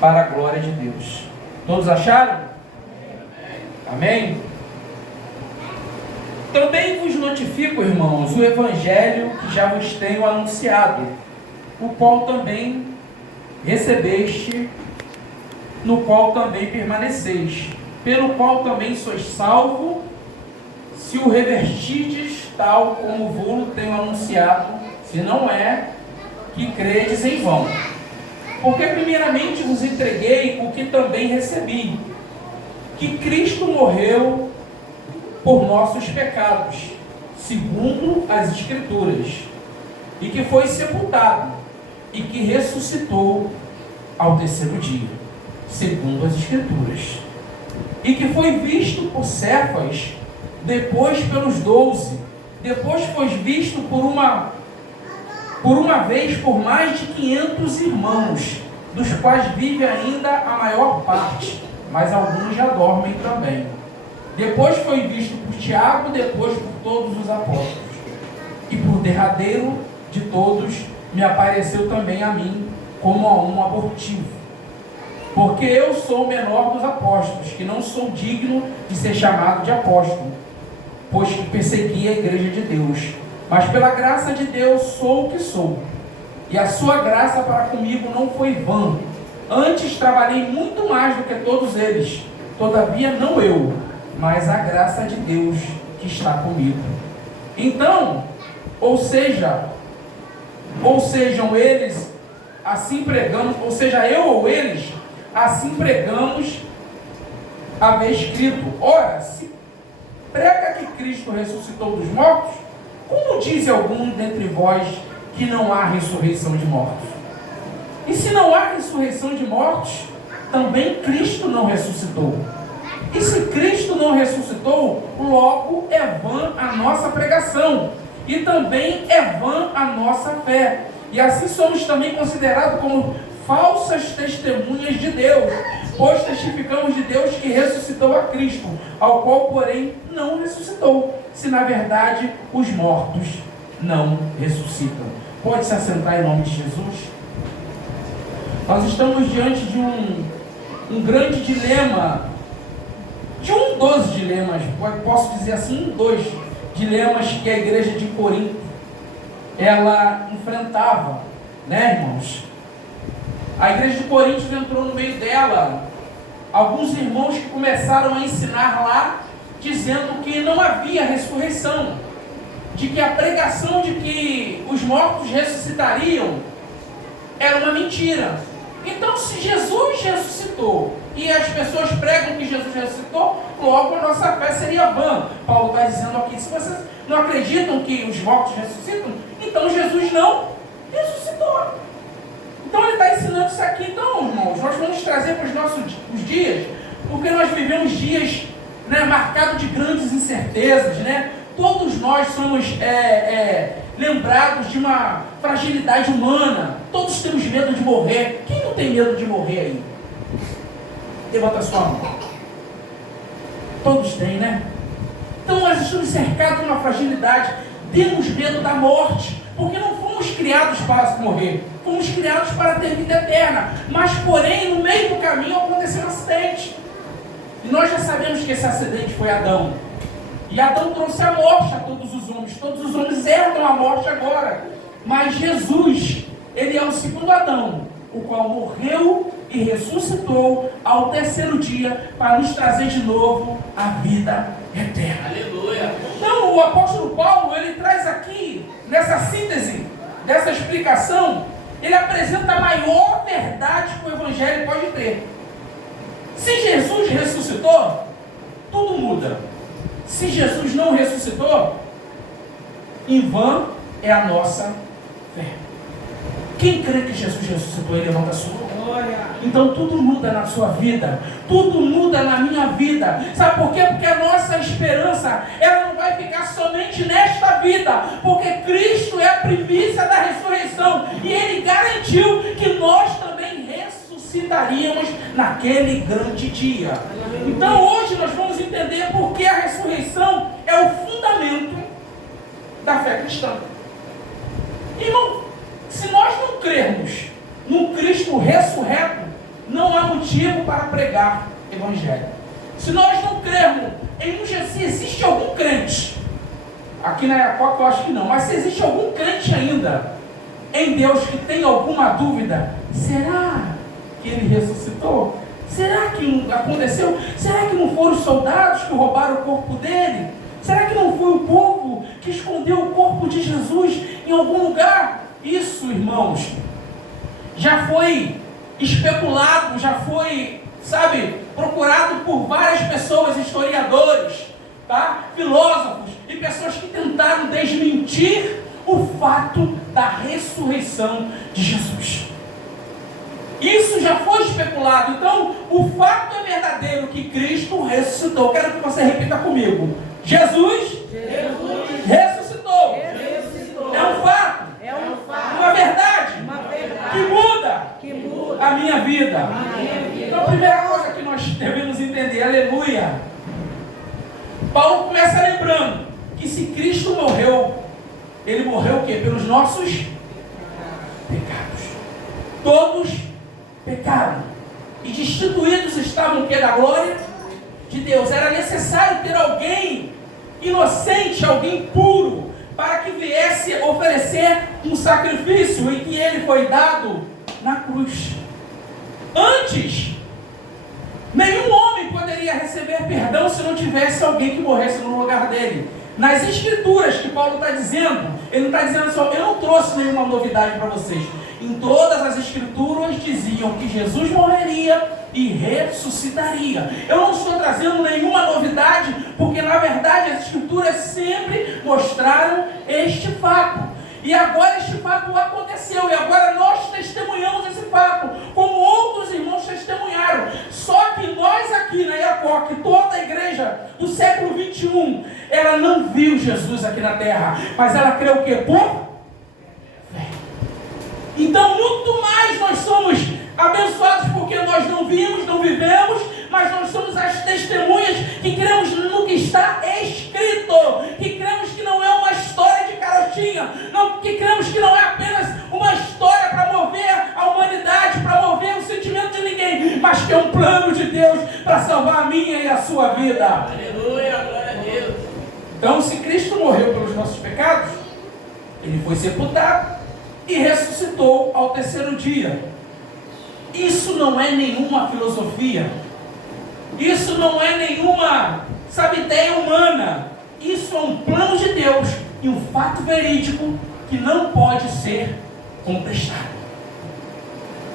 para a glória de Deus. Todos acharam? Amém? Também vos notifico, irmãos, o evangelho que já vos tenho anunciado, o qual também recebeste, no qual também permaneceis, pelo qual também sois salvo, se o revestides tal como vos tenho anunciado, se não é que credes em vão. Porque primeiramente vos entreguei o que também recebi, que Cristo morreu por nossos pecados, segundo as Escrituras, e que foi sepultado, e que ressuscitou ao terceiro dia, segundo as Escrituras, e que foi visto por Cefas, depois pelos 12, depois foi visto por uma vez por mais de 500 irmãos, dos quais vive ainda a maior parte, mas alguns já dormem também. Depois foi visto por Tiago, depois por todos os apóstolos. E por derradeiro de todos, me apareceu também a mim, como a um abortivo. Porque eu sou o menor dos apóstolos, que não sou digno de ser chamado de apóstolo, pois que persegui a igreja de Deus. Mas pela graça de Deus sou o que sou. E a sua graça para comigo não foi vã. Antes trabalhei muito mais do que todos eles. Todavia não eu, mas a graça de Deus que está comigo. Então, ou sejam eles, assim pregamos, ou seja, eu ou eles, assim pregamos, haver escrito. Ora, se prega que Cristo ressuscitou dos mortos, como diz algum dentre vós que não há ressurreição de mortos? E se não há ressurreição de mortos, também Cristo não ressuscitou. E se Cristo não ressuscitou, logo é vã a nossa pregação, e também é vã a nossa fé. E assim somos também considerados como falsas testemunhas de Deus, pois testificamos de Deus que ressuscitou a Cristo, ao qual, porém, não ressuscitou, se na verdade os mortos não ressuscitam. Pode se assentar em nome de Jesus? Nós estamos diante de um grande dilema, de um dos dilemas, posso dizer assim, dois dilemas que a igreja de Corinto, ela enfrentava, né, irmãos? A igreja de Corinto entrou no meio dela alguns irmãos que começaram a ensinar lá, dizendo que não havia ressurreição, de que a pregação de que os mortos ressuscitariam era uma mentira. Então, se Jesus ressuscitou e as pessoas pregam que Jesus ressuscitou, logo a nossa fé seria vã. Paulo está dizendo aqui, se vocês não acreditam que os mortos ressuscitam, então Jesus não ressuscitou. Então ele está ensinando isso aqui. Então, irmãos, nós vamos trazer para os nossos dias, porque nós vivemos dias, né, marcados de grandes incertezas, né? Todos nós somos lembrados de uma fragilidade humana. Todos temos medo de morrer. Quem não tem medo de morrer aí? Levanta a sua mão. Todos têm, né? Então nós estamos cercados de uma fragilidade. Temos medo da morte, porque não fomos criados para morrer. Fomos criados para ter vida eterna. Mas, porém, no meio do caminho aconteceu um acidente. E nós já sabemos que esse acidente foi Adão. E Adão trouxe a morte a todos os homens. Todos os homens herdam a morte agora. Mas Jesus, ele é o segundo Adão, o qual morreu e ressuscitou ao terceiro dia para nos trazer de novo a vida eterna. Aleluia! Então, o apóstolo Paulo, ele traz aqui, nessa síntese, dessa explicação, ele apresenta a maior verdade que o Evangelho pode ter. Se Jesus ressuscitou, tudo muda. Se Jesus não ressuscitou, em vão é a nossa fé. Quem crê que Jesus ressuscitou, ele levanta a sua mão. Então tudo muda na sua vida, tudo muda na minha vida. Sabe por quê? Porque a nossa esperança, ela não vai ficar somente nesta vida, porque Cristo é a primícia da ressurreição, e Ele garantiu que nós também ressuscitaríamos naquele grande dia. Então hoje nós vamos entender por que a ressurreição é o fundamento da fé cristã. Irmão, se nós não crermos num Cristo ressurreto, não motivo para pregar evangelho. Se nós não crermos em um Jesus, se existe algum crente, aqui na Iacoque eu acho que não, mas se existe algum crente ainda em Deus que tem alguma dúvida, será que ele ressuscitou? Será que não aconteceu? Será que não foram os soldados que roubaram o corpo dele? Será que não foi o povo que escondeu o corpo de Jesus em algum lugar? Isso, irmãos, já foi especulado, já foi, procurado por várias pessoas, historiadores, tá? Filósofos e pessoas que tentaram desmentir o fato da ressurreição de Jesus. Isso já foi especulado. Então, o fato é verdadeiro que Cristo ressuscitou. Quero que você repita comigo. Jesus ressuscitou. É um fato. Uma verdade. Que muda a minha vida. Então, a primeira coisa que nós devemos entender, aleluia. Paulo começa lembrando que se Cristo morreu, ele morreu o quê? Pelos nossos pecados. Todos pecaram. E destituídos estavam o quê? Da glória de Deus. Era necessário ter alguém inocente, alguém puro, para que viesse oferecer um sacrifício, e que ele foi dado na cruz. Antes, nenhum homem poderia receber perdão se não tivesse alguém que morresse no lugar dele. Nas escrituras que Paulo está dizendo, ele não está dizendo só, eu não trouxe nenhuma novidade para vocês. Em todas as escrituras diziam que Jesus morreria e ressuscitaria. Eu não estou trazendo nenhuma novidade, porque na verdade as escrituras sempre mostraram este fato. E agora este fato aconteceu, e agora nós testemunhamos esse fato, como outros irmãos testemunharam. Só que nós aqui na Iacoque, toda a igreja do século 21, ela não viu Jesus aqui na terra, mas ela creu o quê? Por fé. Então, muito mais nós somos abençoados porque nós não vimos, não vivemos, mas nós somos as testemunhas que cremos no que está escrito, que cremos que não é uma história de carochinha, que cremos que não é apenas uma história para mover a humanidade, para mover o sentimento de ninguém, mas que é um plano de Deus para salvar a minha e a sua vida. Aleluia, glória a Deus. Então, se Cristo morreu pelos nossos pecados, ele foi sepultado e ressuscitou ao terceiro dia. Isso não é nenhuma filosofia, isso não é nenhuma, ideia humana. Isso é um plano de Deus e um fato verídico que não pode ser contestado.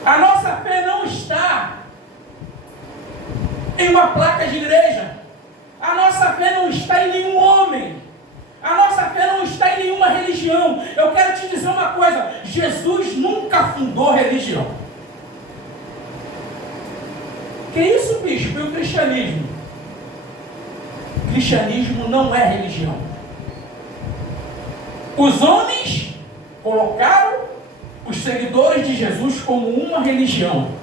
A nossa fé não está em uma placa de igreja. A nossa fé não está em nenhum homem. A nossa fé não está em nenhuma religião. Eu quero te dizer uma coisa: Jesus nunca fundou religião. Que isso, bispo? E o cristianismo? O cristianismo não é religião. Os homens colocaram os seguidores de Jesus como uma religião.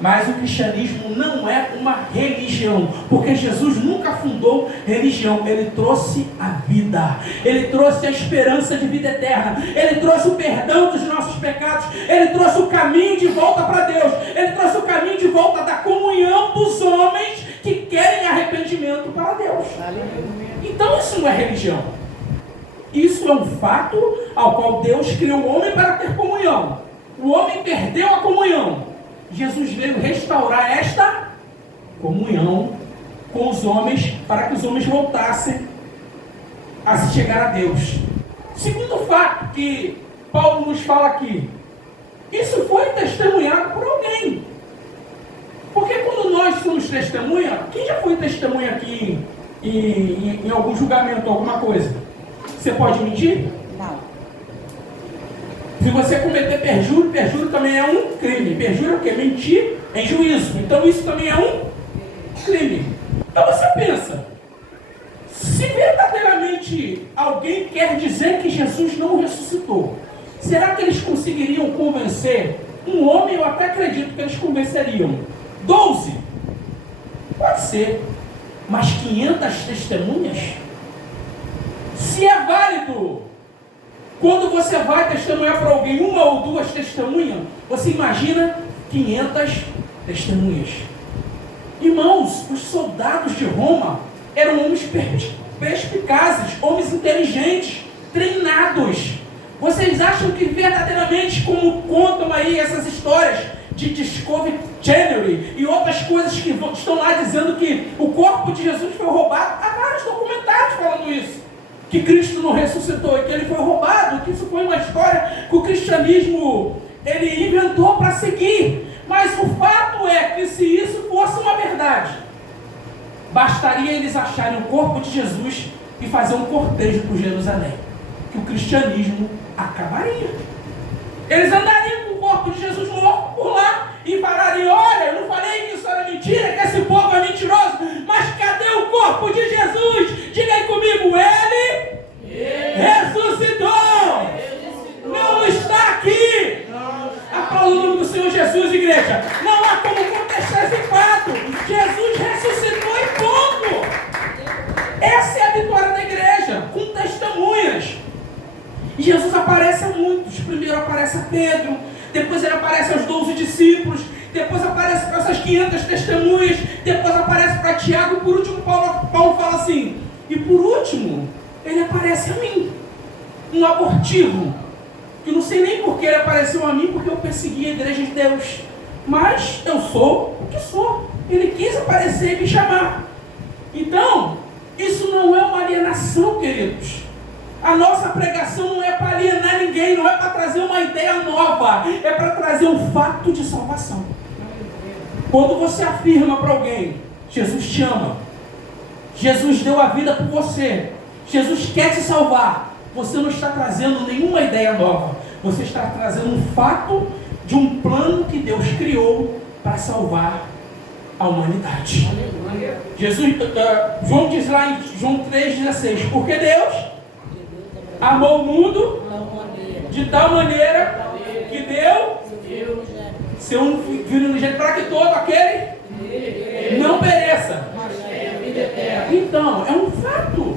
Mas o cristianismo não é uma religião, porque Jesus nunca fundou religião. Ele trouxe a vida, ele trouxe a esperança de vida eterna, ele trouxe o perdão dos nossos pecados, ele trouxe o caminho de volta para Deus, ele trouxe o caminho de volta da comunhão dos homens que querem arrependimento para Deus. Então isso não é religião, isso é um fato ao qual Deus criou o homem para ter comunhão. O homem perdeu a comunhão. Jesus veio restaurar esta comunhão com os homens, para que os homens voltassem a se chegar a Deus. Segundo fato que Paulo nos fala aqui, isso foi testemunhado por alguém. Porque quando nós somos testemunha, quem já foi testemunha aqui em algum julgamento, alguma coisa? Você pode mentir? Não. Se você cometer perjúrio, perjúrio também é um crime. Perjúrio é o quê? Mentir em juízo. Então isso também é um crime. Então você pensa, se verdadeiramente alguém quer dizer que Jesus não ressuscitou, será que eles conseguiriam convencer um homem? Eu até acredito que eles convenceriam 12. Pode ser. Mas 500 testemunhas? Se é válido, quando você vai testemunhar para alguém, uma ou duas testemunhas, você imagina 500 testemunhas. Irmãos, os soldados de Roma eram homens perspicazes, homens inteligentes, treinados. Vocês acham que verdadeiramente, como contam aí essas histórias de Discovery Channel e outras coisas que estão lá dizendo que o corpo de Jesus foi roubado? Há vários documentários falando isso, que Cristo não ressuscitou e que ele foi roubado, que isso foi uma história que o cristianismo ele inventou para seguir. Mas o fato é que se isso fosse uma verdade, bastaria eles acharem o corpo de Jesus e fazer um cortejo por Jerusalém, que o cristianismo acabaria. Eles andariam com o corpo de Jesus morto por lá e falariam: olha, eu não falei que isso era mentira, que esse povo é mentiroso, mas cadê o corpo de Jesus? Diga aí comigo, ele ressuscitou! Não está aqui! Aplauda o nome do Senhor Jesus, igreja. Não há como contestar esse fato. Jesus ressuscitou e ponto. Essa é a vitória da igreja, com testemunhas. E Jesus aparece a muitos. Primeiro aparece a Pedro, depois ele aparece aos 12 discípulos, depois aparece para essas 500 testemunhas, depois aparece para Tiago, por último Paulo fala assim, e por último, ele aparece a mim, um abortivo, que não sei nem por que ele apareceu a mim, porque eu persegui a igreja de Deus, mas eu sou o que sou. Ele quis aparecer e me chamar. Então, isso não é uma alienação, queridos. A nossa pregação não é para alienar ninguém, não é para trazer uma ideia nova, é para trazer um fato de salvação. Quando você afirma para alguém, Jesus te ama, Jesus deu a vida por você, Jesus quer te salvar, você não está trazendo nenhuma ideia nova, você está trazendo um fato de um plano que Deus criou para salvar a humanidade. João diz lá em João 3,16, porque Deus amou o mundo de tal maneira que deu seu Filho unigênito para que todo aquele não pereça. Então, é um fato.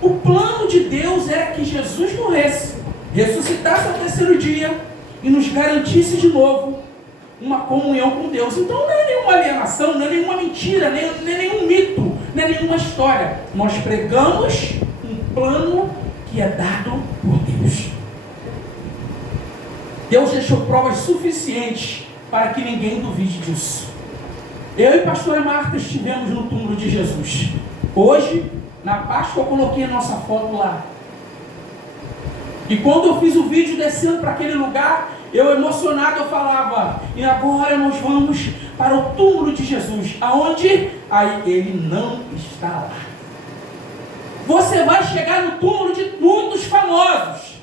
O plano de Deus era que Jesus morresse, ressuscitasse ao terceiro dia e nos garantisse de novo uma comunhão com Deus. Então não é nenhuma alienação, não é nenhuma mentira, não é nenhum mito, não é nenhuma história. Nós pregamos um plano que é dado por Deus. Deus deixou provas suficientes para que ninguém duvide disso. Eu e a pastora Marta estivemos no túmulo de Jesus. Hoje, na Páscoa, eu coloquei a nossa foto lá. E quando eu fiz o vídeo descendo para aquele lugar, eu emocionado, eu falava, e agora nós vamos para o túmulo de Jesus. Aonde? Aí ele não está lá. Você vai chegar no túmulo de muitos famosos.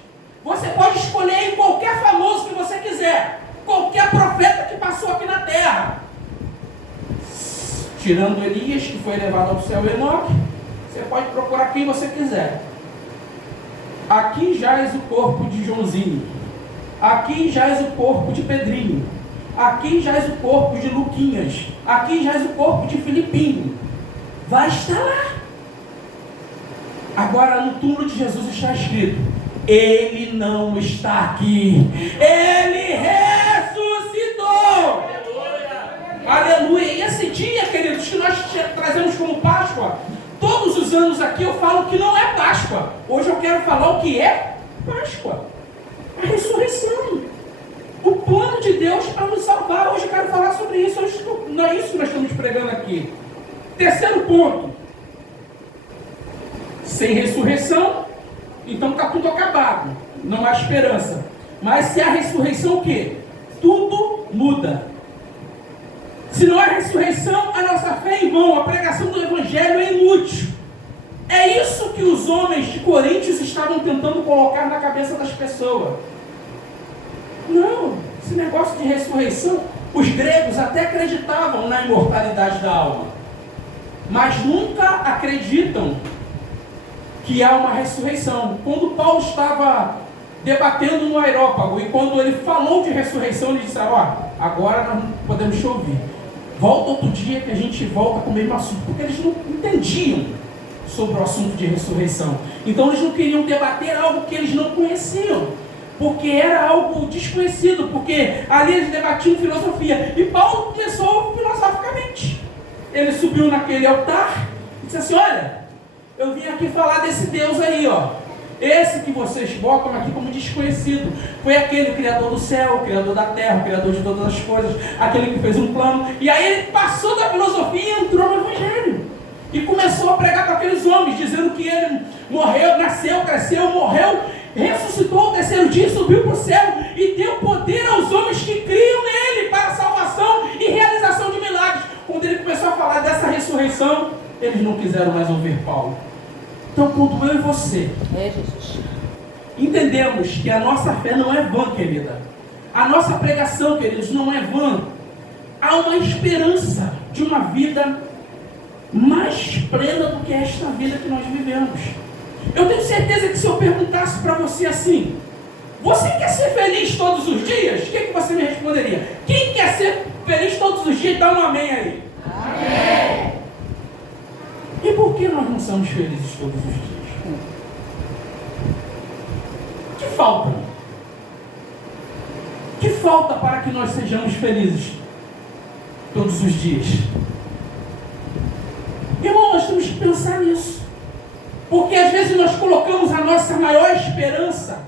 Você pode escolher aí qualquer famoso que você quiser. Qualquer profeta que passou aqui na terra. Tirando Elias, que foi levado ao céu, Enoque, você pode procurar quem você quiser. Aqui jaz o corpo de Joãozinho. Aqui jaz o corpo de Pedrinho. Aqui jaz o corpo de Luquinhas. Aqui jaz o corpo de Filipinho. Vai estar lá. Agora no túmulo de Jesus está escrito: ele não está aqui. Ele ressuscitou. Aleluia. E esse dia, queridos, que nós trazemos como Páscoa, todos os anos aqui eu falo que não é Páscoa. Hoje eu quero falar o que é Páscoa. A ressurreição. O plano de Deus para nos salvar. Hoje eu quero falar sobre isso. Não é isso que nós estamos pregando aqui. Terceiro ponto. Sem ressurreição, então está tudo acabado. Não há esperança. Mas se há ressurreição, o quê? Tudo muda. Se não há ressurreição, a nossa fé é em vão, a pregação do Evangelho é inútil. É isso que os homens de Coríntios estavam tentando colocar na cabeça das pessoas. Não, esse negócio de ressurreição, os gregos até acreditavam na imortalidade da alma, mas nunca acreditam que há uma ressurreição. Quando Paulo estava debatendo no Areópago, e quando ele falou de ressurreição, ele disse: agora nós não podemos te ouvir. Volta outro dia que a gente volta com o mesmo assunto, porque eles não entendiam sobre o assunto de ressurreição. Então eles não queriam debater algo que eles não conheciam. porque era algo desconhecido, porque ali eles debatiam filosofia. E Paulo começou filosoficamente. Ele subiu naquele altar e disse assim: olha, eu vim aqui falar desse Deus aí, ó. Esse que vocês botam aqui como desconhecido. Foi aquele criador do céu, criador da terra, criador de todas as coisas, aquele que fez um plano. E aí ele passou da filosofia e entrou no Evangelho. E começou a pregar para aqueles homens, dizendo que ele morreu, nasceu, cresceu, morreu, ressuscitou ao terceiro dia, subiu para o céu e deu poder aos homens que criam nele para a salvação e realização de milagres. Quando ele começou a falar dessa ressurreição, eles não quiseram mais ouvir Paulo. Então, quando eu e você entendemos que a nossa fé não é vã, querida, a nossa pregação, queridos, não é vã, há uma esperança de uma vida mais plena do que esta vida que nós vivemos. Eu tenho certeza que se eu perguntasse para você assim: você quer ser feliz todos os dias? O que você me responderia? Quem quer ser feliz todos os dias? Dá um amém aí. Amém. E por que nós não somos felizes todos os dias? O que falta? O que falta para que nós sejamos felizes todos os dias? Irmão, nós temos que pensar nisso. Porque às vezes nós colocamos a nossa maior esperança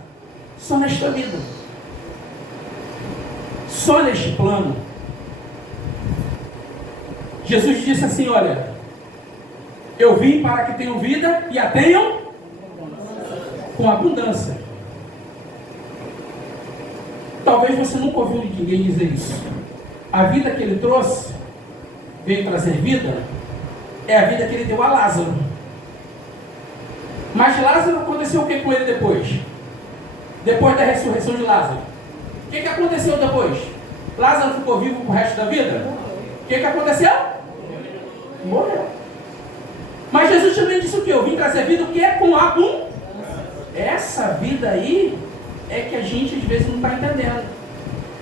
só nesta vida, só neste plano. Jesus disse assim: olha, eu vim para que tenham vida e a tenham com abundância. Talvez você nunca ouviu ninguém dizer isso. A vida que ele trouxe, veio trazer vida, é a vida que ele deu a Lázaro. Mas Lázaro, aconteceu o que com ele depois? Depois da ressurreição de Lázaro, o que aconteceu depois? Lázaro ficou vivo pro resto da vida? O que aconteceu? Morreu. Mas Jesus também disse o que? Eu vim trazer vida, o que é com abundância. Essa vida aí é que a gente às vezes não está entendendo.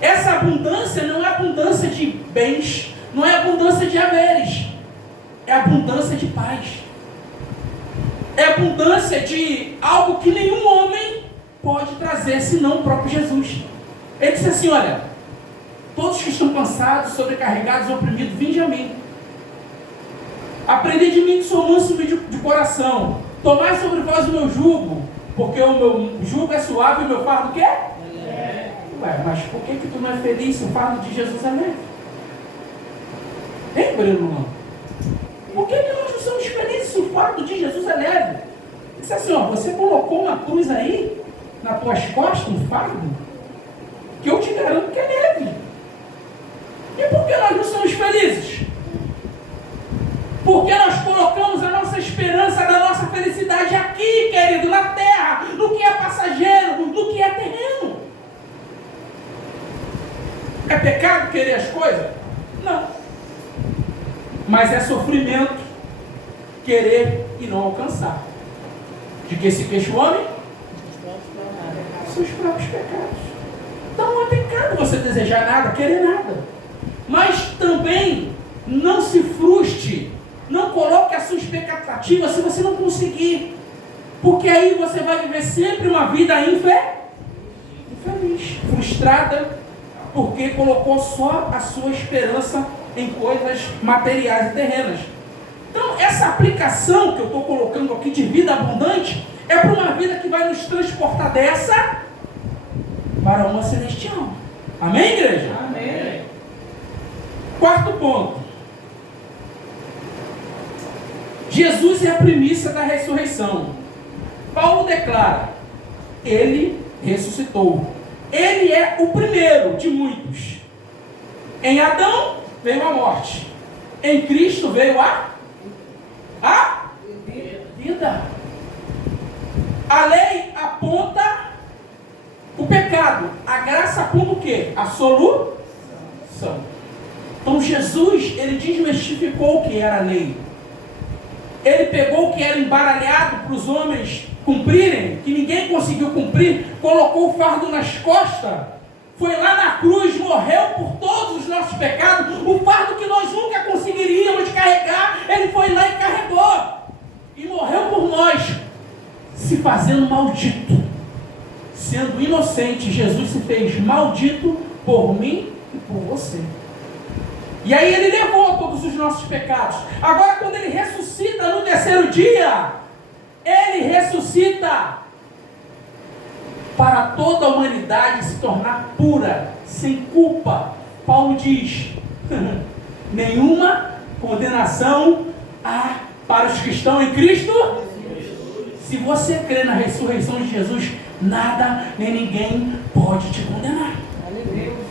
Essa abundância não é abundância de bens, não é abundância de haveres, é abundância de paz. É abundância de algo que nenhum homem pode trazer, senão o próprio Jesus. Ele disse assim: olha, todos que estão cansados, sobrecarregados, oprimidos, vinde a mim. Aprendi de mim que sou manso de coração. Tomai sobre vós o meu jugo, porque o meu jugo é suave e o meu fardo o quê? Ué, mas por que tu não é feliz se o fardo de Jesus é leve? Hein, Bruno? Por que nós não somos felizes se o fardo de Jesus é leve? Ele disse assim: ó, você colocou uma cruz aí nas tuas costas, um fardo, que eu te garanto que é leve. E por que nós não somos felizes? Porque nós colocamos a nossa esperança da nossa felicidade aqui, querido, na terra, no que é passageiro, no que é terreno. É pecado querer as coisas? Não. Mas é sofrimento querer e não alcançar. De que se queixa o homem? Seus próprios pecados. Então não é pecado você desejar nada, querer nada. Mas também não se frustre, não coloque a sua expectativa se você não conseguir. Porque aí você vai viver sempre uma vida infeliz, frustrada, porque colocou só a sua esperança em coisas materiais e terrenas. Então, essa aplicação que eu estou colocando aqui de vida abundante é para uma vida que vai nos transportar dessa para uma celestial. Amém, igreja? Amém. Quarto ponto. Jesus é a primícia da ressurreição. Paulo declara: ele ressuscitou. Ele é o primeiro de muitos. Em Adão veio a morte. Em Cristo veio a vida. A lei aponta o pecado. A graça aponta o quê? A solução. Então Jesus, ele desmistificou o que era a lei. Ele pegou o que era embaralhado para os homens cumprirem, que ninguém conseguiu cumprir, colocou o fardo nas costas, foi lá na cruz, morreu por todos os nossos pecados, o fardo que nós nunca conseguiríamos carregar, ele foi lá e carregou, e morreu por nós, se fazendo maldito, sendo inocente, Jesus se fez maldito por mim e por você. E aí ele levou todos os nossos pecados. Agora, quando ele ressuscita no terceiro dia, ele ressuscita para toda a humanidade se tornar pura, sem culpa. Paulo diz, nenhuma condenação há para os que estão em Cristo. Se você crê na ressurreição de Jesus, nada nem ninguém pode te condenar.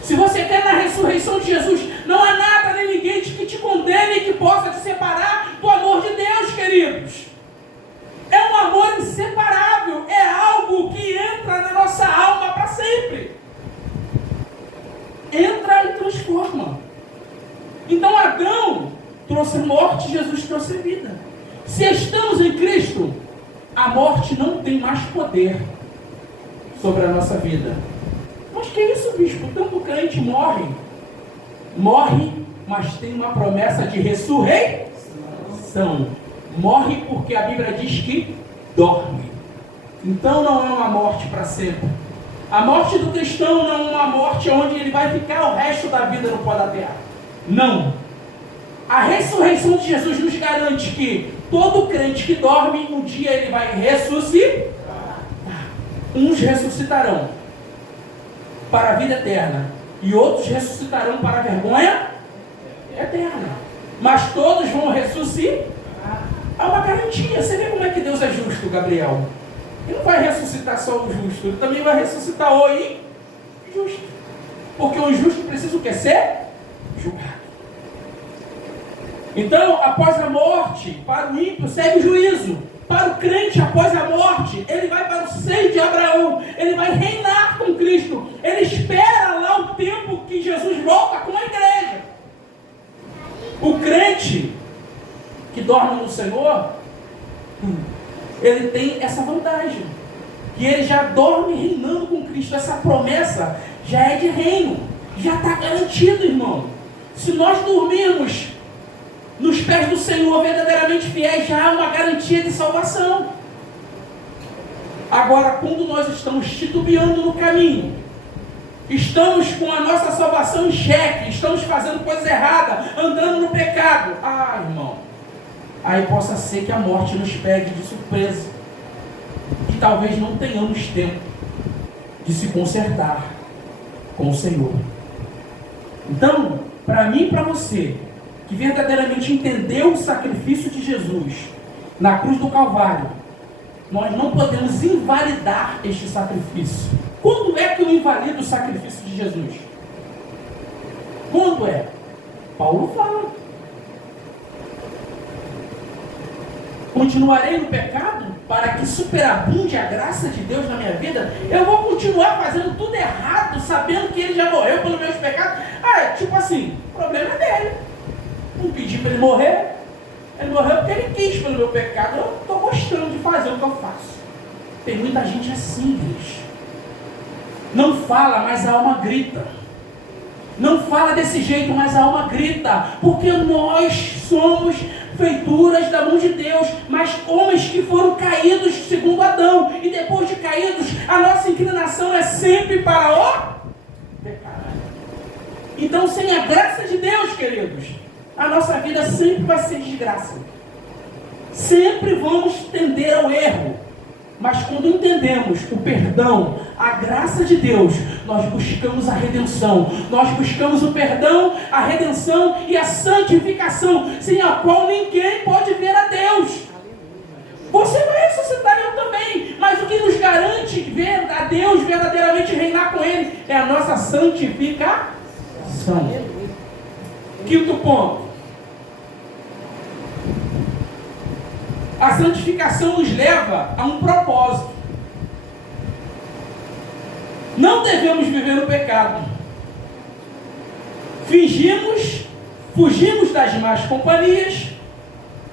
Se você crê na ressurreição de Jesus, não há nada nem ninguém que te condene e que possa te separar do amor de Deus, queridos. É um amor inseparável, é algo que entra na nossa alma para sempre. Entra e transforma. Então Adão trouxe morte, Jesus trouxe vida. Se estamos em Cristo, a morte não tem mais poder sobre a nossa vida. Mas que isso, bispo? Tanto crente morre. Morre, mas tem uma promessa de ressurreição. Morre porque a Bíblia diz que dorme. Então não é uma morte para sempre. A morte do cristão não é uma morte onde ele vai ficar o resto da vida no pó da terra. Não. A ressurreição de Jesus nos garante que todo crente que dorme, um dia ele vai ressuscitar. Uns ressuscitarão para a vida eterna e outros ressuscitarão para a vergonha eterna. Mas todos vão ressuscitar. Há uma garantia. Você vê como é que Deus é justo, Gabriel? Ele não vai ressuscitar só o justo, ele também vai ressuscitar o injusto. Porque o injusto precisa o quê? Ser julgado. Então, após a morte, para o ímpio segue o juízo. Para o crente, após a morte, ele vai para o seio de Abraão. Ele vai reinar com Cristo. Ele espera lá o tempo que Jesus volta com a igreja. O crente que dorme no Senhor, ele tem essa vantagem, que ele já dorme reinando com Cristo. Essa promessa já é de reino, já está garantido, irmão. Se nós dormirmos nos pés do Senhor verdadeiramente fiéis, já há uma garantia de salvação. Agora, quando nós estamos titubeando no caminho, estamos com a nossa salvação em xeque, estamos fazendo coisa errada, andando no pecado, irmão, aí possa ser que a morte nos pegue de surpresa, e talvez não tenhamos tempo de se consertar com o Senhor. Então, para mim e para você, que verdadeiramente entendeu o sacrifício de Jesus na cruz do Calvário, nós não podemos invalidar este sacrifício. Quando é que eu invalido o sacrifício de Jesus? Quando é? Paulo fala: continuarei no pecado para que superabunde a graça de Deus na minha vida? Eu vou continuar fazendo tudo errado, sabendo que Ele já morreu pelos meus pecados? Tipo assim, o problema é dele. Não pedi para ele morrer. Ele morreu porque ele quis pelo meu pecado. Eu estou gostando de fazer o que eu faço. Tem muita gente assim, igreja. Não fala, mas a alma grita. Não fala desse jeito, mas a alma grita. Porque nós somos feituras da mão de Deus, mas homens que foram caídos segundo Adão. E depois de caídos, a nossa inclinação é sempre para o pecado. Então, sem a graça de Deus, queridos, a nossa vida sempre vai ser desgraça. Sempre vamos tender ao erro. Mas quando entendemos o perdão, a graça de Deus, nós buscamos a redenção. Nós buscamos o perdão, a redenção e a santificação, sem a qual ninguém pode ver a Deus. Você vai ressuscitar, eu também. Mas o que nos garante ver a Deus, verdadeiramente reinar com Ele, é a nossa santificação. Quinto ponto. A santificação nos leva a um propósito. Não devemos viver no pecado. Fugimos das más companhias,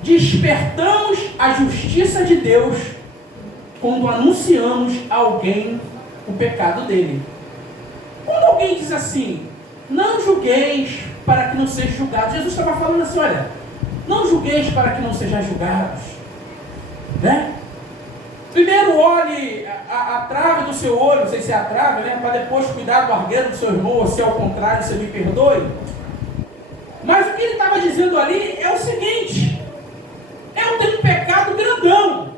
despertamos a justiça de Deus quando anunciamos a alguém o pecado dele. Quando alguém diz assim: não julgueis para que não sejam julgados. Jesus estava falando assim: olha, não julgueis para que não sejam julgados. Né? Primeiro olhe a trave do seu olho, não sei se é a trave, né? Para depois cuidar do argueiro do seu irmão, ou se é ao contrário, você me perdoe. Mas o que ele estava dizendo ali é o seguinte: eu tenho um pecado grandão,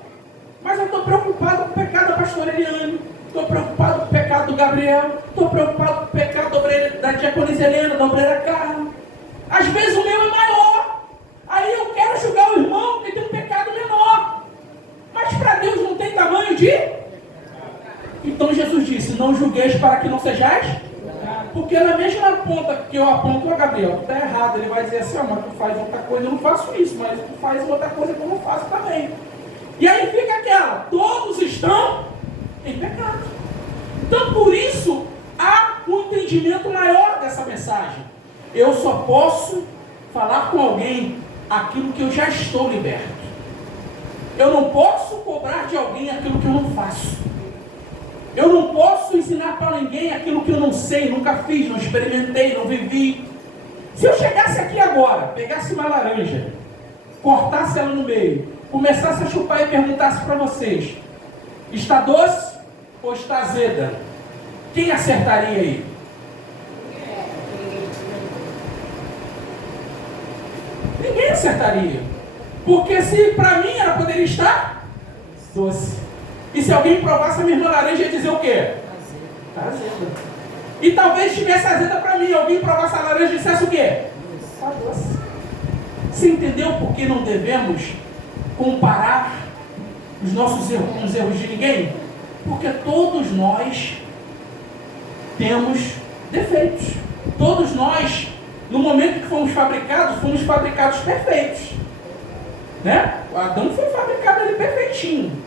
mas eu estou preocupado com o pecado da pastora Eliane, estou preocupado com o pecado do Gabriel, estou preocupado com o pecado da diaconisa Helena, da obreira Carla. Às vezes o meu é maior, aí eu quero julgar o irmão que tem um pecado menor. Mas para Deus não tem tamanho de... Então Jesus disse: não julgueis para que não sejais. Porque na mesma ponta que eu aponto a Gabriel, tu está errado, ele vai dizer assim: ó, mas tu faz outra coisa, eu não faço isso, mas tu faz outra coisa que eu não faço também. E aí fica aquela: todos estão em pecado. Então por isso há um entendimento maior dessa mensagem. Eu só posso falar com alguém aquilo que eu já estou liberto. Eu não posso cobrar de alguém aquilo que eu não faço. Eu não posso ensinar para ninguém aquilo que eu não sei, nunca fiz, não experimentei, não vivi. Se eu chegasse aqui agora, pegasse uma laranja, cortasse ela no meio, começasse a chupar e perguntasse para vocês: está doce ou está azeda? Quem acertaria aí? Ninguém acertaria. Porque se para mim ela poderia estar doce. E se alguém provasse a mesma laranja, ia dizer o quê? Está azeda. E talvez tivesse azeda para mim, alguém provasse a laranja e dissesse o quê? Está doce. Você entendeu por que não devemos comparar os nossos erros com os erros de ninguém? Porque todos nós temos defeitos. Todos nós, no momento que fomos fabricados perfeitos. Né? O Adão foi fabricado ali perfeitinho.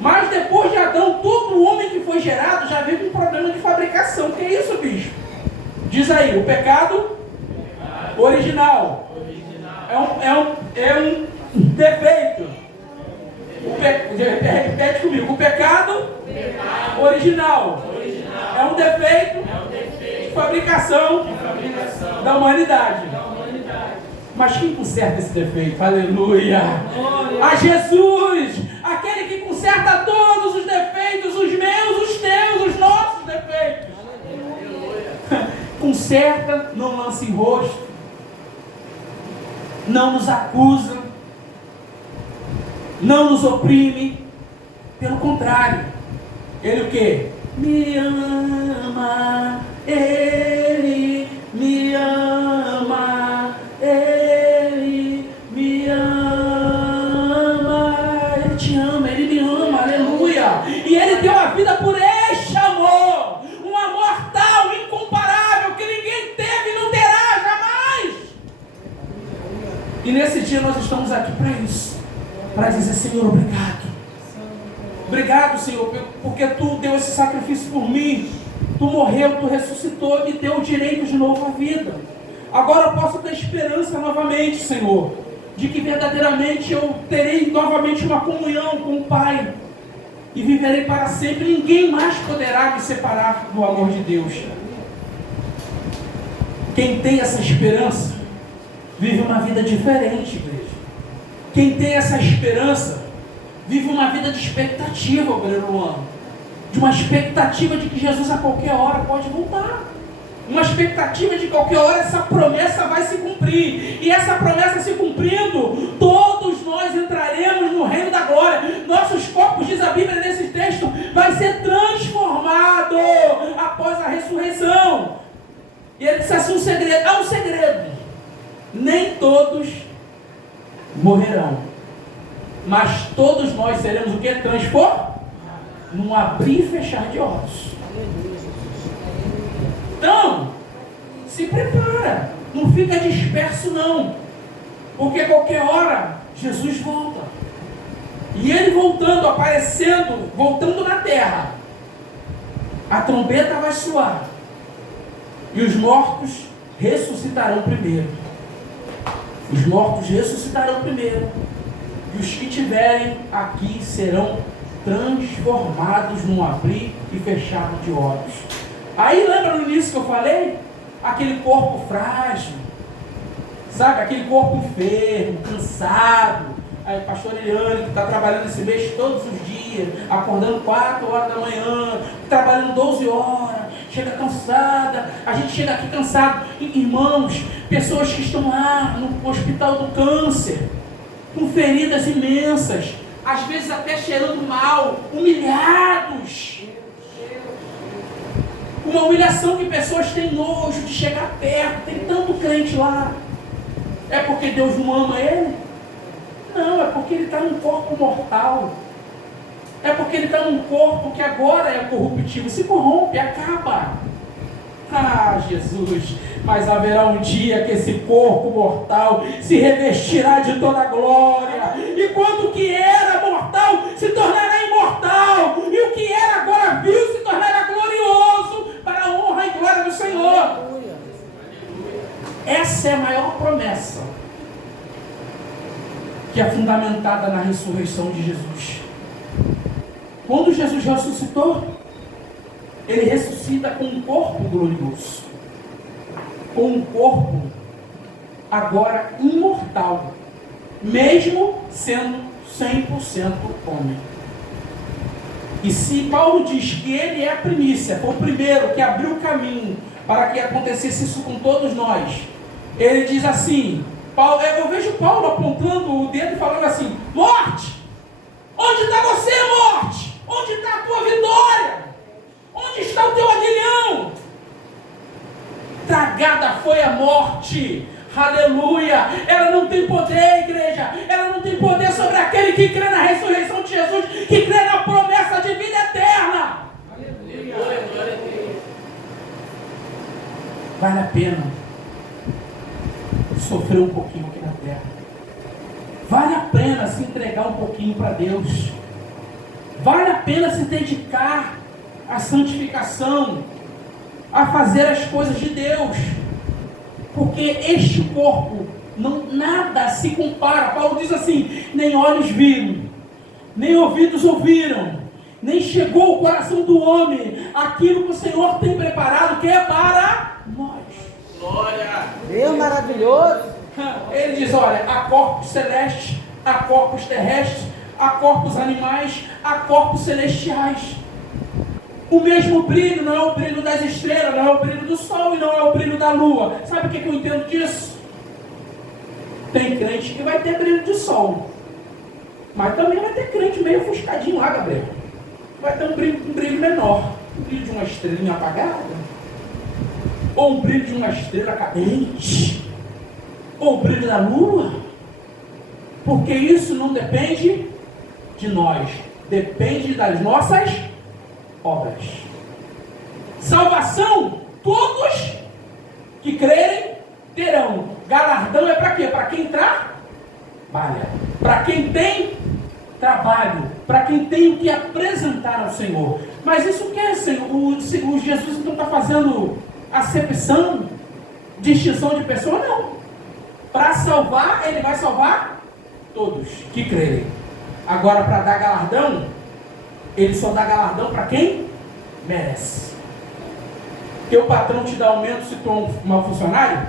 Mas depois de Adão, todo homem que foi gerado já veio com um problema de fabricação. Que é isso, bicho? Diz aí: o pecado original. É um defeito. Repete comigo: o pecado original é um defeito de fabricação da humanidade. Mas quem conserta esse defeito? Aleluia! A Jesus! Aquele que conserta todos os defeitos, os meus, os teus, os nossos defeitos. Conserta, não lança em rosto, não nos acusa, não nos oprime. Pelo contrário, Ele o quê? Me ama, Ele me ama, Ele me ama, Ele te ama, Ele me ama, aleluia. E Ele deu a vida por este amor, um amor tal, incomparável, que ninguém teve e não terá jamais. E nesse dia nós estamos aqui para isso, para dizer: Senhor, obrigado. Obrigado, Senhor, porque Tu deu esse sacrifício por mim. Tu morreu, Tu ressuscitou e deu o direito de novo à vida. Agora eu posso ter esperança novamente, Senhor, de que verdadeiramente eu terei novamente uma comunhão com o Pai e viverei para sempre. Ninguém mais poderá me separar do amor de Deus. Quem tem essa esperança vive uma vida diferente, igreja. Quem tem essa esperança vive uma vida de expectativa, obreiro Luan. De uma expectativa de que Jesus a qualquer hora pode voltar. Uma expectativa de que qualquer hora essa promessa vai se cumprir. E essa promessa se cumprindo, todos nós entraremos no reino da glória. Nossos corpos, diz a Bíblia nesse texto, vai ser transformado após a ressurreição. E ele disse assim: um segredo. Há um segredo. Nem todos morrerão, mas todos nós seremos o que? Transformados. Num abrir e fechar de olhos. Então, se prepara. Não fica disperso não. Porque qualquer hora, Jesus volta. E Ele voltando, aparecendo, voltando na terra, a trombeta vai soar. E os mortos ressuscitarão primeiro. Os mortos ressuscitarão primeiro. E os que estiverem aqui serão transformados num abrir e fechar de olhos. Aí lembra no início que eu falei? Aquele corpo frágil, sabe? Aquele corpo enfermo, cansado, a pastora Eliane, que está trabalhando esse mês todos os dias, acordando 4 horas da manhã, trabalhando 12 horas, chega cansada, a gente chega aqui cansado. Irmãos, pessoas que estão lá no hospital do câncer, com feridas imensas, às vezes até cheirando mal, humilhados. Uma humilhação que pessoas têm nojo de chegar perto. Tem tanto crente lá. É porque Deus não ama ele? Não, é porque ele está num corpo mortal. É porque ele está num corpo que agora é corruptível. Se corrompe, acaba. Ah, Jesus, mas haverá um dia que esse corpo mortal se revestirá de toda a glória. E quando o que era mortal se tornará imortal. E o que era agora vil se tornará glorioso para a honra e glória do Senhor. Essa é a maior promessa que é fundamentada na ressurreição de Jesus. Quando Jesus ressuscitou, ele ressuscita com um corpo glorioso, com um corpo agora imortal, mesmo sendo 100% homem. E se Paulo diz que ele é a primícia, foi o primeiro que abriu o caminho para que acontecesse isso com todos nós, ele diz assim, eu vejo Paulo apontando o dedo e falando assim, morte, onde está você, morte? Onde está a tua vitória? Onde está o teu aguilhão? Tragada foi a morte. Aleluia. Ela não tem poder, igreja. Ela não tem poder sobre aquele que crê na ressurreição de Jesus, que crê na promessa de vida eterna. Aleluia. Vale a pena sofrer um pouquinho aqui na terra. Vale a pena se entregar um pouquinho para Deus. Vale a pena se dedicar à santificação, a fazer as coisas de Deus, porque este corpo, nada se compara. Paulo diz assim, nem olhos viram, nem ouvidos ouviram, nem chegou ao coração do homem aquilo que o Senhor tem preparado, que é para nós. Glória! Deus maravilhoso! Ele diz, olha, há corpos celestes, há corpos terrestres, há corpos animais, há corpos celestiais. O mesmo brilho não é o brilho das estrelas, não é o brilho do sol e não é o brilho da lua. Sabe o que eu entendo disso? Tem crente que vai ter brilho de sol, mas também vai ter crente meio ofuscadinho lá, Gabriel. Vai ter um brilho menor, um brilho de uma estrelinha apagada, ou um brilho de uma estrela cadente, ou o brilho da lua, porque isso não depende de nós, depende das nossas obras. Salvação, todos que crerem terão. Galardão é para quê? Para quem trabalha, para quem tem trabalho, para quem tem o que apresentar ao Senhor. Mas isso o que é, Senhor? O Jesus então está fazendo acepção, distinção de pessoa? Não. Para salvar, ele vai salvar todos que crerem. Agora, para dar galardão, ele só dá galardão para quem merece. Teu patrão te dá aumento se tu é um mau funcionário?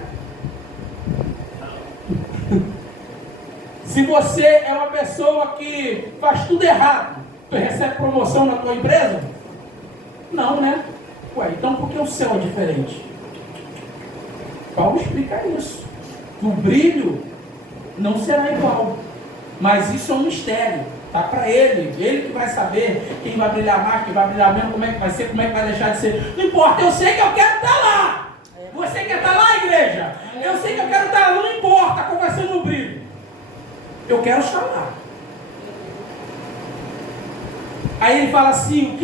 Se você é uma pessoa que faz tudo errado, tu recebe promoção na tua empresa? Não, né? Ué, então por que o céu é diferente? Paulo explica isso. O brilho não será igual. Mas isso é um mistério. Está para ele que vai saber quem vai brilhar mais, quem vai brilhar menos, como é que vai ser, como é que vai deixar de ser. Não importa, eu sei que eu quero estar lá. Você quer estar lá, igreja? Eu sei que eu quero estar lá, não importa qual vai ser o meu brilho. Eu quero estar lá. Aí ele fala assim, o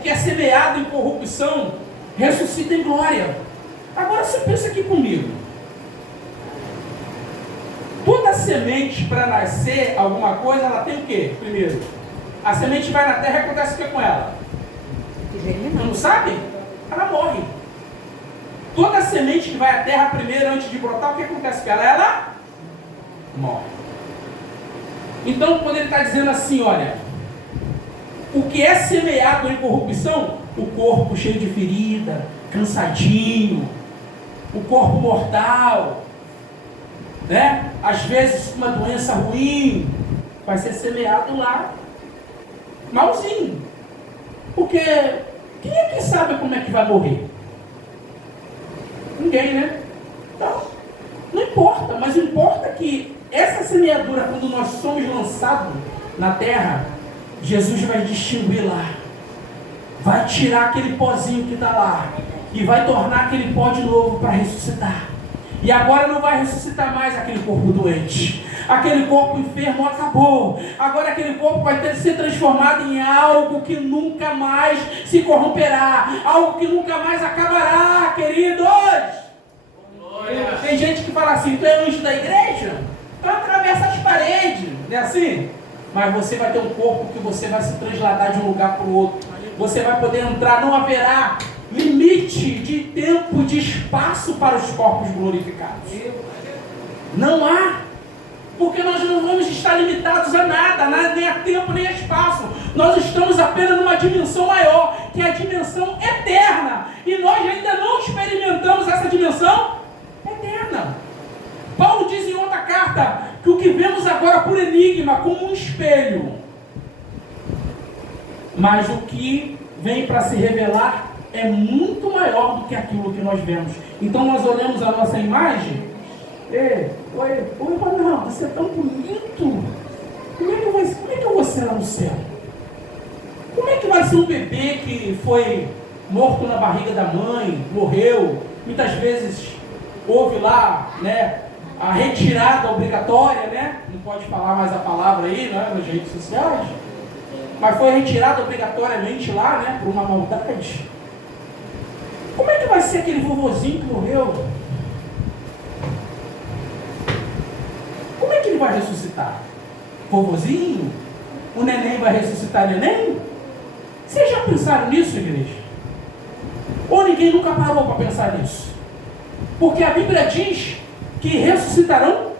que é semeado em corrupção, ressuscita em glória. Agora você pensa aqui comigo. Toda semente para nascer alguma coisa, ela tem o quê? Primeiro, a semente vai na terra e acontece o que com ela? Não sabe? Ela morre. Toda semente que vai à terra primeiro, antes de brotar, o que acontece com ela? Ela morre. Então, quando ele está dizendo assim, olha, o que é semeado em corrupção? O corpo cheio de ferida, cansadinho, o corpo mortal, né? Às vezes uma doença ruim, vai ser semeado lá, malzinho. Porque quem é que sabe como é que vai morrer? Ninguém, né? Então, não importa, mas importa que essa semeadura, quando nós somos lançados na terra, Jesus vai distinguir lá, vai tirar aquele pozinho que está lá, e vai tornar aquele pó de novo para ressuscitar. E agora não vai ressuscitar mais aquele corpo doente. Aquele corpo enfermo acabou. Agora aquele corpo vai ter que ser transformado em algo que nunca mais se corromperá. Algo que nunca mais acabará, queridos. Tem gente que fala assim, tu é anjo da igreja? Então atravessa as paredes. Não é assim? Mas você vai ter um corpo que você vai se transladar de um lugar para o outro. Você vai poder entrar, não haverá limite de tempo, de espaço para os corpos glorificados. Não há. Porque nós não vamos estar limitados a nada, nem a tempo, nem a espaço. Nós estamos apenas numa dimensão maior, que é a dimensão eterna. E nós ainda não experimentamos essa dimensão eterna. Paulo diz em outra carta que o que vemos agora por enigma, como um espelho. Mas o que vem para se revelar é muito maior do que aquilo que nós vemos. Então nós olhamos a nossa imagem. Oi, Ronaldo, você é tão bonito. Como é que eu vou ser lá no céu? Como é que vai ser um bebê que foi morto na barriga da mãe, morreu? Muitas vezes houve lá, né, a retirada obrigatória, né? Não pode falar mais a palavra aí, né, nas redes sociais. Mas foi retirada obrigatoriamente lá, né, por uma maldade. Como é que vai ser aquele vovozinho que morreu? Como é que ele vai ressuscitar? Vovozinho? O neném vai ressuscitar neném? Vocês já pensaram nisso, igreja? Ou ninguém nunca parou para pensar nisso? Porque a Bíblia diz que ressuscitarão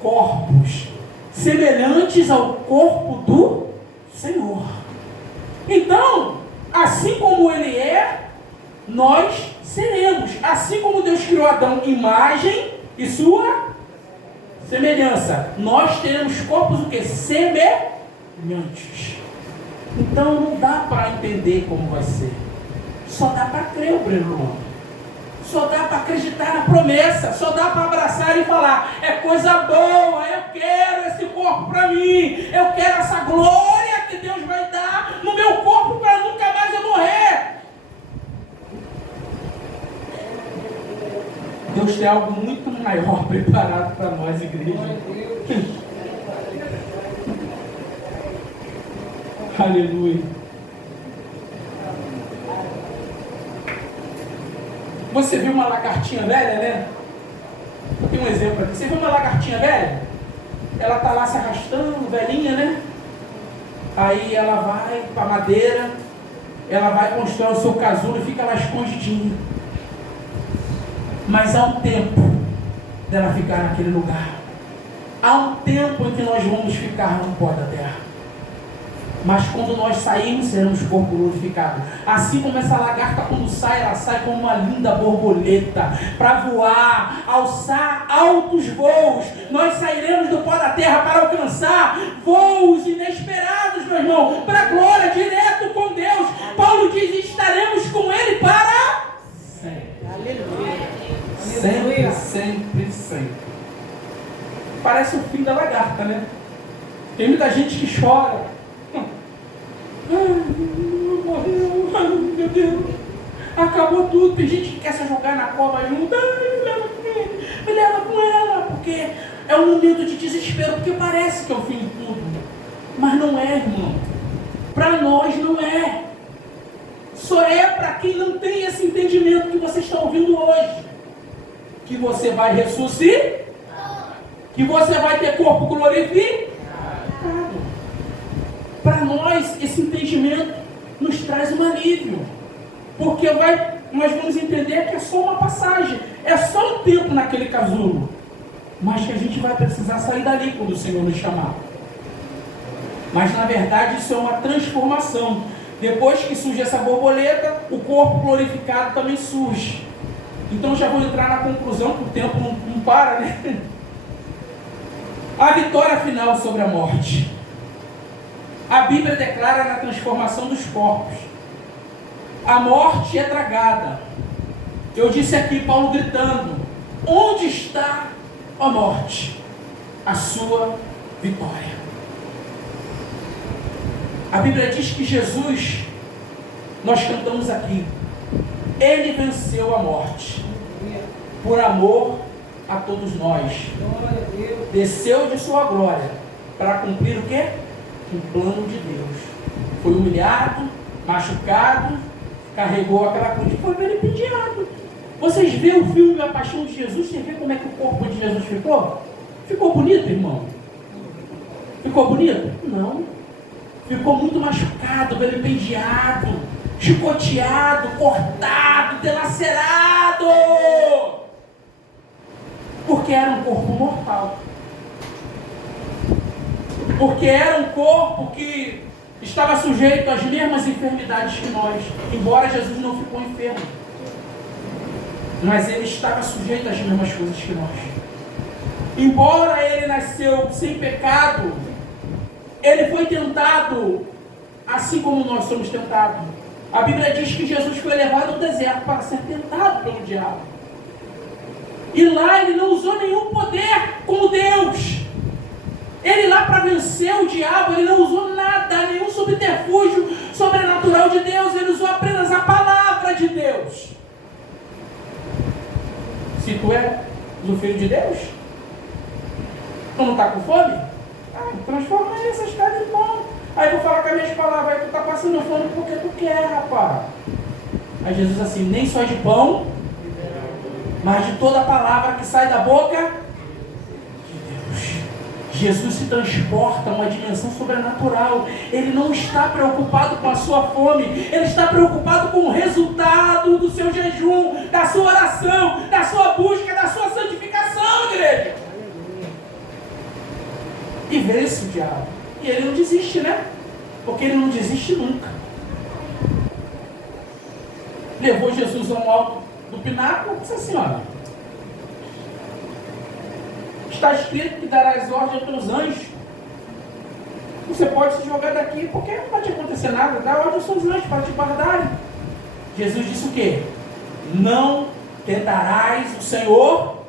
corpos semelhantes ao corpo do Senhor. Então, assim como Ele é, nós seremos. Assim como Deus criou Adão, imagem e sua semelhança. Nós teremos corpos o quê? Semelhantes. Então não dá para entender como vai ser. Só dá para crer, o Breno. Só dá para acreditar na promessa. Só dá para abraçar e falar, é coisa boa, eu quero esse corpo para mim. Eu quero essa glória que Deus vai dar no meu corpo para nunca mais eu morrer. Deus tem algo muito maior preparado para nós, igreja. Aleluia. Você viu uma lagartinha velha, né? Tem um exemplo aqui. Você viu uma lagartinha velha? Ela está lá se arrastando, velhinha, né? Aí ela vai para a madeira, ela vai constrói o seu casulo e fica lá escondidinha. Mas há um tempo dela ficar naquele lugar. Há um tempo em que nós vamos ficar no pó da terra. Mas quando nós sairmos, seremos corpo glorificado. Assim como essa lagarta, quando sai, ela sai como uma linda borboleta para voar, alçar altos voos. Nós sairemos do pó da terra para alcançar voos inesperados, meu irmão, para a glória, direto com Deus. Paulo diz, estaremos com Ele para sempre. Aleluia. Sempre, sempre, sempre. Parece o fim da lagarta, né? Tem muita gente que chora. Morreu, meu Deus, acabou tudo. Tem gente que quer se jogar na cova junto. Me leva com ela, porque é um momento de desespero, porque parece que é o fim de tudo, mas não é, irmão. Para nós não é. Só é para quem não tem esse entendimento que você está ouvindo hoje, que você vai ressuscitar, que você vai ter corpo glorificado. Para nós, esse entendimento nos traz um alívio. Porque nós vamos entender que é só uma passagem. É só um tempo naquele casulo. Mas que a gente vai precisar sair dali quando o Senhor nos chamar. Mas na verdade isso é uma transformação. Depois que surge essa borboleta, o corpo glorificado também surge. Então já vou entrar na conclusão, que o tempo não para, né? A vitória final sobre a morte. A Bíblia declara na transformação dos corpos. A morte é tragada. Eu disse aqui, Paulo gritando: onde está a morte? A sua vitória. A Bíblia diz que Jesus, nós cantamos aqui, ele venceu a morte por amor a todos nós. Desceu de sua glória para cumprir o quê? O plano de Deus. Foi humilhado, machucado, carregou aquela cruz, foi vilipendiado. Vocês vêem o filme A Paixão de Jesus? Você vê como é que o corpo de Jesus ficou? Ficou bonito, irmão? Ficou bonito? Não. Ficou muito machucado, vilipendiado, chicoteado, cortado, dilacerado. Porque era um corpo mortal. Porque era um corpo que estava sujeito às mesmas enfermidades que nós. Embora Jesus não ficou enfermo, mas ele estava sujeito às mesmas coisas que nós. Embora ele nasceu sem pecado, ele foi tentado assim como nós somos tentados. A Bíblia diz que Jesus foi levado ao deserto para ser tentado pelo diabo. E lá ele não usou nenhum poder como Deus. Ele lá para vencer o diabo, ele não usou nada, nenhum subterfúgio sobrenatural de Deus. Ele usou apenas a palavra de Deus. Se tu é o filho de Deus, tu não está com fome? Transforma essas coisas em pão. Aí eu vou falar com as minhas palavras, aí tu está passando fome porque tu quer, rapaz. Aí Jesus assim, nem só de pão, mas de toda a palavra que sai da boca de Deus. Jesus se transporta a uma dimensão sobrenatural. Ele não está preocupado com a sua fome. Ele está preocupado com o resultado do seu jejum, da sua oração, da sua busca, da sua santificação, igreja. E vence o diabo. E ele não desiste, né? Porque ele não desiste nunca. Levou Jesus ao alto do pináculo e disse assim, olha, está escrito que darás ordem aos teus anjos. Você pode se jogar daqui porque não vai te acontecer nada. Dá ordem aos seus anjos para te guardarem. Jesus disse o quê? Não tentarás o Senhor.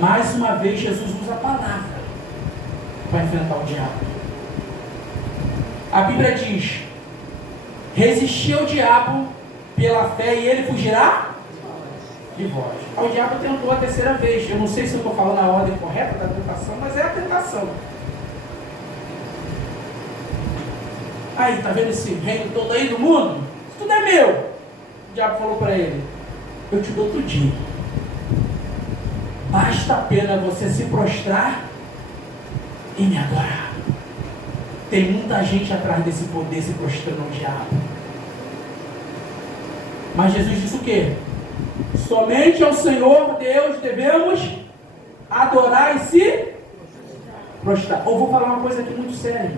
Mais uma vez Jesus usa a palavra para enfrentar o diabo. A Bíblia diz: resistir ao diabo pela fé e ele fugirá de vós. O diabo tentou a terceira vez. Eu não sei se eu estou falando a ordem correta da tentação, mas é a tentação. Aí, está vendo esse reino todo aí do mundo? Isso tudo é meu. O diabo falou para ele: eu te dou tudinho. Basta apenas você se prostrar e me adorar. Tem muita gente atrás desse poder se prostrando ao diabo. Mas Jesus disse o quê? Somente ao Senhor Deus devemos adorar e se prostrar. Eu vou falar uma coisa aqui muito séria.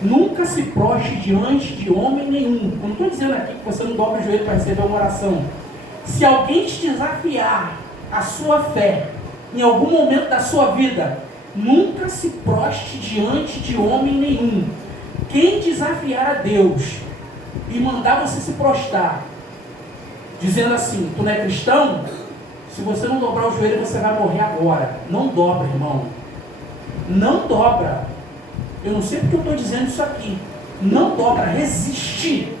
Nunca se prostre diante de homem nenhum. Eu não estou dizendo aqui que você não dobra o joelho para receber uma oração. Se alguém te desafiar a sua fé em algum momento da sua vida, nunca se proste diante de homem nenhum. Quem desafiar a Deus e mandar você se prostrar, dizendo assim, tu não é cristão? Se você não dobrar o joelho, você vai morrer agora. Não dobra, irmão. Não dobra. Eu não sei porque eu estou dizendo isso aqui. Não dobra, resiste.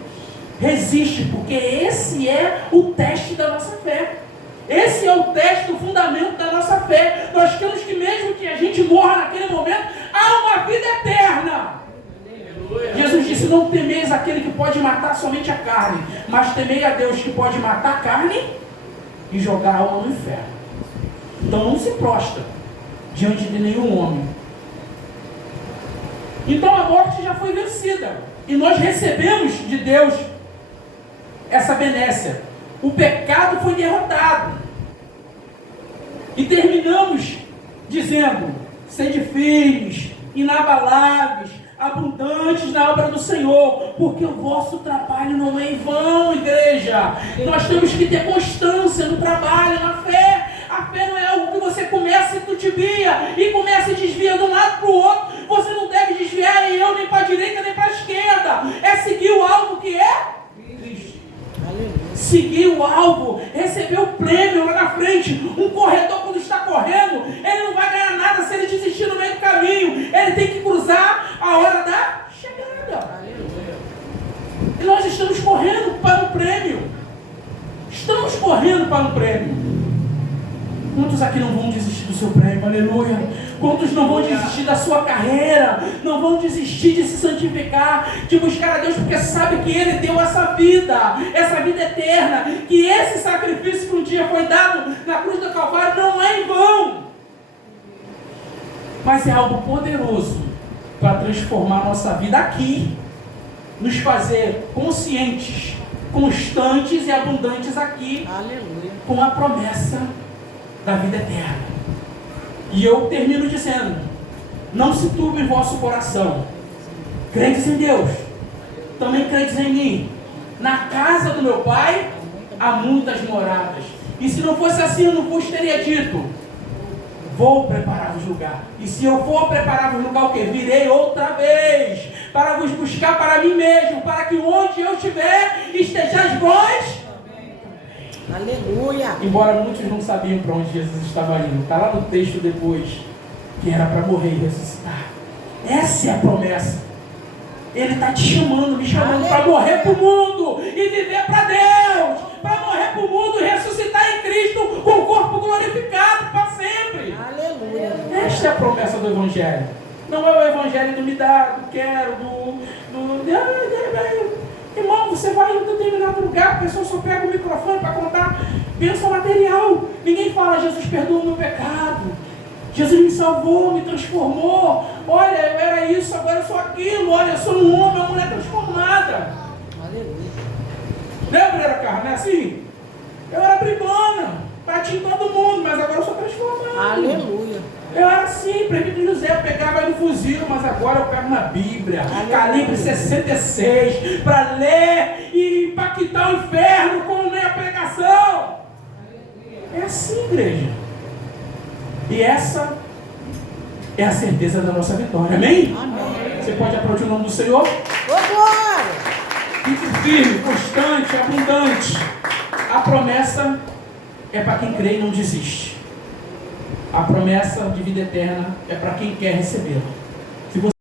Resiste, porque esse é o teste da nossa fé. Esse é o teste, o fundamento da nossa fé. Nós temos que, mesmo que a gente morra naquele momento, há uma vida eterna. Aleluia. Jesus disse: não temeis aquele que pode matar somente a carne, mas temei a Deus que pode matar a carne e jogar a alma no inferno. Então não se prostra diante de nenhum homem. Então a morte já foi vencida. E nós recebemos de Deus essa benécia. O pecado foi derrotado. E terminamos dizendo: sede firmes, inabaláveis, abundantes na obra do Senhor, porque o vosso trabalho não é em vão, igreja. Nós temos que ter constância no trabalho, na fé. A fé não é algo que você começa e tu te tibia e começa a desviar de um lado para o outro. Você não deve desviar nem eu, nem para a direita, nem para a esquerda. É seguir o alvo que é Cristo. Seguir o alvo, receber o prêmio lá na frente. Um corredor, quando está correndo, ele não vai ganhar nada se ele desistir no meio do caminho. Ele tem que cruzar a hora da chegada. E nós estamos correndo para um prêmio. Estamos correndo para um prêmio. Quantos aqui não vão desistir do seu prêmio? Aleluia. Quantos não vão desistir da sua carreira? Não vão desistir de se santificar, de buscar a Deus, porque sabe que Ele deu essa vida eterna, que esse sacrifício que um dia foi dado na cruz do Calvário não é em vão, mas é algo poderoso para transformar a nossa vida aqui, nos fazer conscientes, constantes e abundantes aqui. Aleluia. Com a promessa da vida eterna. E eu termino dizendo: não se turbe em vosso coração. Credes em Deus, também credes em mim. Na casa do meu Pai há muitas moradas. E se não fosse assim, eu não vos teria dito: vou preparar-vos lugar. E se eu for preparar-vos lugar, o que? Virei outra vez para vos buscar para mim mesmo, para que onde eu estiver, estejais vós. Aleluia. Embora muitos não sabiam para onde Jesus estava indo, está lá no texto depois, que era para morrer e ressuscitar. Essa é a promessa. Ele está te chamando, me chamando para morrer para o mundo e viver para Deus, para morrer para o mundo e ressuscitar em Cristo com o corpo glorificado para sempre. Aleluia. Esta é a promessa do Evangelho. Não é o Evangelho do me dar, do quero, irmão, você vai em um determinado lugar, a pessoa só pega o microfone para contar bênção material. Ninguém fala: Jesus perdoou o meu pecado, Jesus me salvou, me transformou. Olha, eu era isso, agora eu sou aquilo. Olha, eu sou um homem, uma mulher transformada. Aleluia. Lembra, era carne, não é assim? Eu era brigona, bati em todo mundo, mas agora eu sou transformado. Aleluia. Eu era assim, prefeito José, eu pegava no fuzil, mas agora eu pego na Bíblia, calibre 66, para ler e impactar o inferno com a pregação. É assim, igreja. E essa é a certeza da nossa vitória, amém? Amém. Você pode aplaudir o nome do Senhor? Ô, glória! Fique firme, constante, abundante. A promessa é para quem crê e não desiste. A promessa de vida eterna é para quem quer recebê-la.